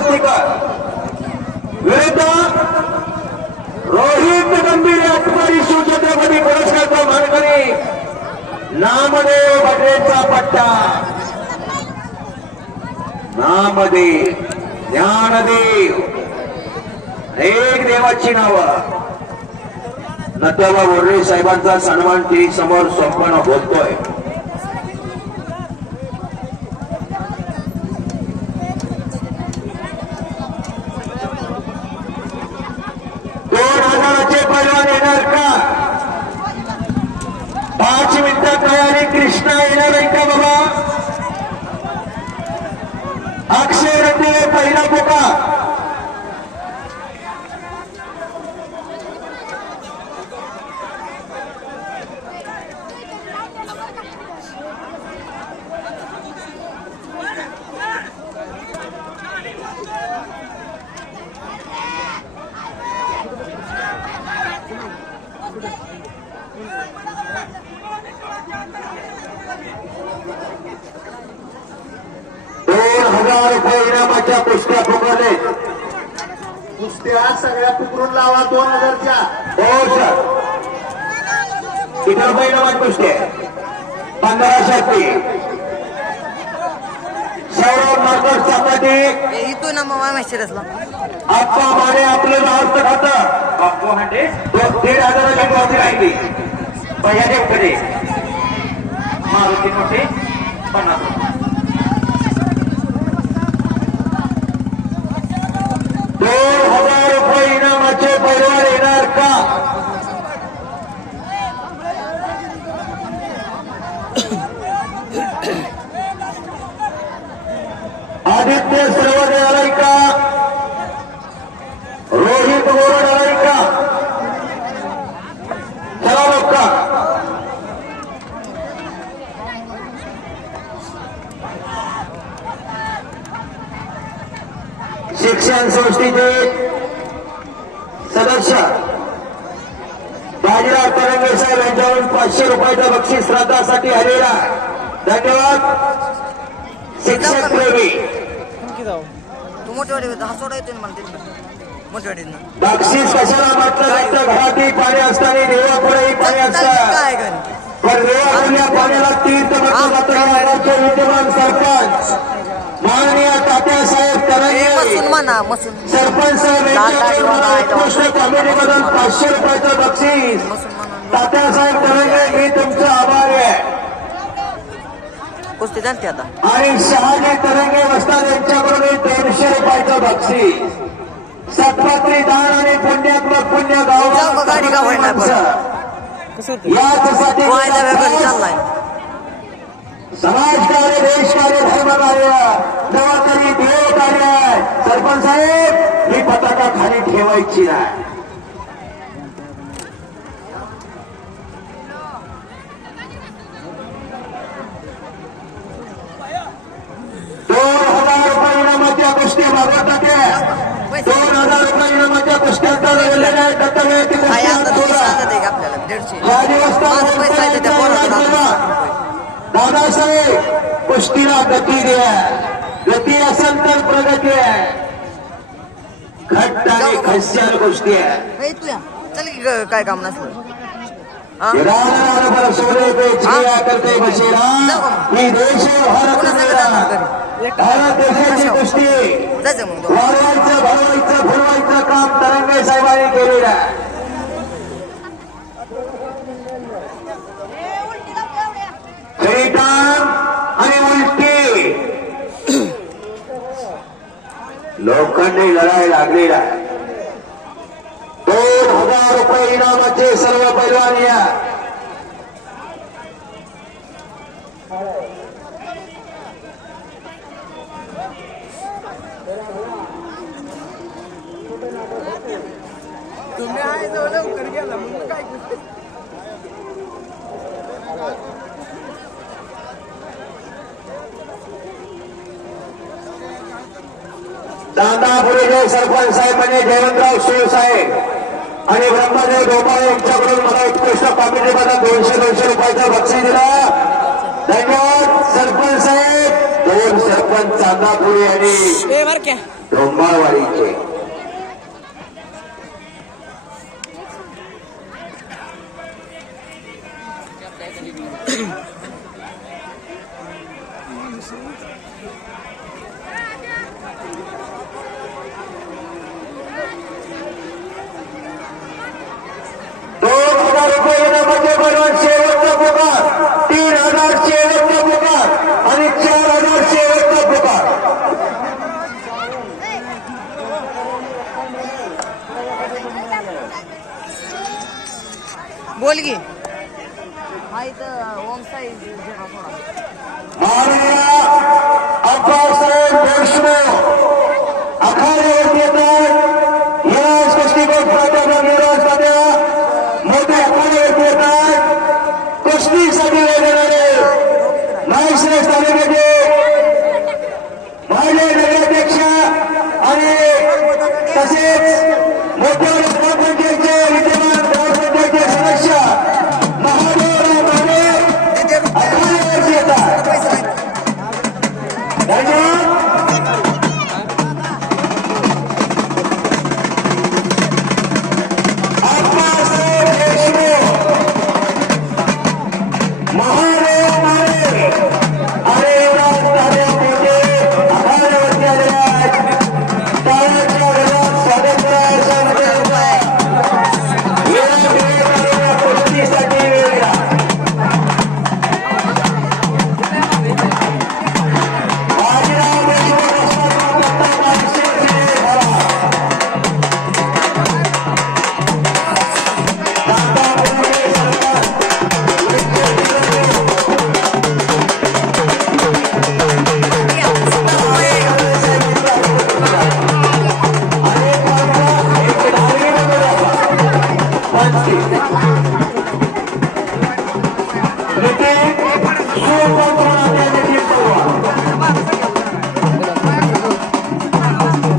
वस्तीकर विरुद्ध रोहित गंभीर कुमारी शिवछत्रपती पुरस्कारचा मानकरी नामदेव भटरेचा पट्टा. नामदेव ज्ञानदेव एक देवाची नावं. नत्याबा बोर्डे साहेबांचा सन्मान टी समोर संपन्न होतोय. पैलवान येणार का? 5 मिनिटात तयारी. कृष्णा येणार आहे का बाबा? अक्षय रत्ने पहिला पोका. इनामाच्या कुस्त्या पुकारले. कुस्त्या सगळ्या पुकरून लावा 2000च्या. हो सर. इतर इनामात कुस्त्या 1500. सौरभ मार्कर चपाटी इथून मग मेसेजला आप्पा माने आपलं अर्थ खातं. आप्पा म्हणजे 1,500ची ट्रॉफी राहिली. पहिल्या देवकडे मारुती मोठे 50. 2,000 रुपये इनामाचे पैलवान येणार का? आदित्य सरवडे आलाय का? रोहित बोरड आलाय का? चला लोक का? शिक्षण संस्थेचे सदस्य बाजीराव तरंगे साहेब यांच्याकडून 500 रुपयाचं बक्षीस श्राद्धासाठी आलेला. धन्यवाद. शिक्षक प्रेमी तू मोठेवाडी हा सोडा येतो म्हणते मोठेवाडीनं. बक्षीस कशाला म्हटलं जातं? घरातही पाणी असताना देवापुढेही पाणी असतं. काय कर पण देवापुढल्या पाण्याला तीर्थ म्हटलं जातं. महाराष्ट्र विद्यमान सरपंच माननीय तात्यासाहेब तरंगे सरपंच साहेब यांच्या उत्कृष्ट कॉमेडीमधून 500 रुपयाचं बक्षीस. तात्यासाहेब तरंगे मी तुमचं आभारी आहे. कुस्ती जाणते आता. आणि शहाजी तरंगे वस्ताद यांच्याकडून 200 रुपयाचं बक्षीस. सत्पत्री दान आणि पुण्यात्मक पुण्य गाडी गाव याच्यासाठी चाललाय. समाजकार्य, देशकार्य, धर्मकार्य, नवकरी, देव कार्य. सरपंच साहेब ही पताका खाली ठेवायची नाही. इनामाच्या कुस्त्या भागवतात. 2,000 रुपये इनामाच्या कुस्त्यांचा लागलेला आहे. दादासाहेब कुस्तीला गती द्या. गती असेल तर प्रगती आहे. घट्ट आणि खस्याल गोष्टी आहे. चल की काय काम नसलं. करते बसेरा मी देश भारत देशाची कुस्ती वाढवायचं, भरवायचं, फुलवायचं काम तरंगे साहेबांनी केलेलं आहे. काम आणि उलटी लोखंडी लढाई लागलेला आहे. 2,000 रुपये इनामाचे सर्व पैलवान या. तुम्ही आहे लवकर गेला म्हणून काय दांदापुरीचे सरपंच साहेब म्हणजे जयवंतराव शिवसाहेब आणि ब्रह्मदेव गोपाळ यांच्याकडून मला उत्कृष्ट कॉमेडीमध्ये 200 रुपयाचं बक्षीस दिला. धन्यवाद सरपंच साहेब. दोन सरपंच चांदापुरी आणि डोंबाळवाडीचे ₹2000 इनामाचे बलवान शेवटचा पुकार, 3000 शेवटचा पुकार आणि 4000 शेवटचा पुकार. बोल की हा इथं ओम साई माननीय अप्पासाहेब देशमुख आखाड्यावरती येतात. युवराज कुस्तीगीर प्राध्यापक युवराज तात्या मोठे आखाड्यावरती येतात. कुस्तीसाठी येणारे नाईश्रेष्ठ तालुक्याचे माजी नगराध्यक्ष आणि तसेच मोठ्या ग्रामपंचायतचे विद्यमान ग्रामपंचायतचे सदस्य महादेवराव माने आखाड्यावरती येतात. धन्यवाद. अप्पासाहेब देशमुख महादेव माने आणि युवराज तात्या मोठे आखाड्यावरती आलेले आहेत. टाळ्यांच्या गजरात स्वागत करायचं म्हणजे या कुस्तीसाठी वेगळा बाजीराव देशमुख असतात दत्ता माणसे भरा दादा मुंडे सरकार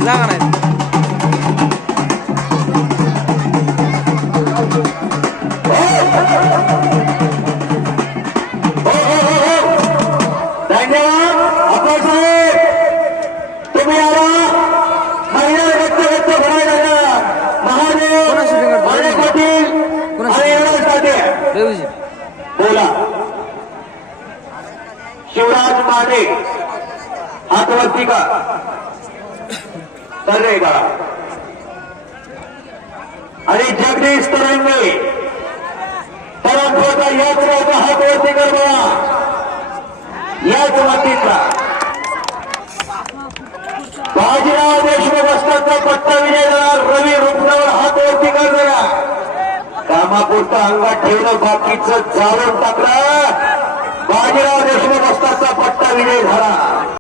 जागा नाही धन्यवाद अप्पासाहेब. तुम्ही आला महिला व्यक्त भरायला लागला. महादेव माने पाटील आणि युवराज तात्या रवीजी बोला. शिवराज माने हातवरती का तर का आणि जगदीश तरंगे परंतु याच राजा हातवरती कर बघा. याच मातीतला बाजीराव देशमुख असताना पट्टा विजय झाला. रवी रुग्णावर हातवरती कर जरा. कामापुरतं अंगात ठेवलं बाकीचं जाळून टाकलं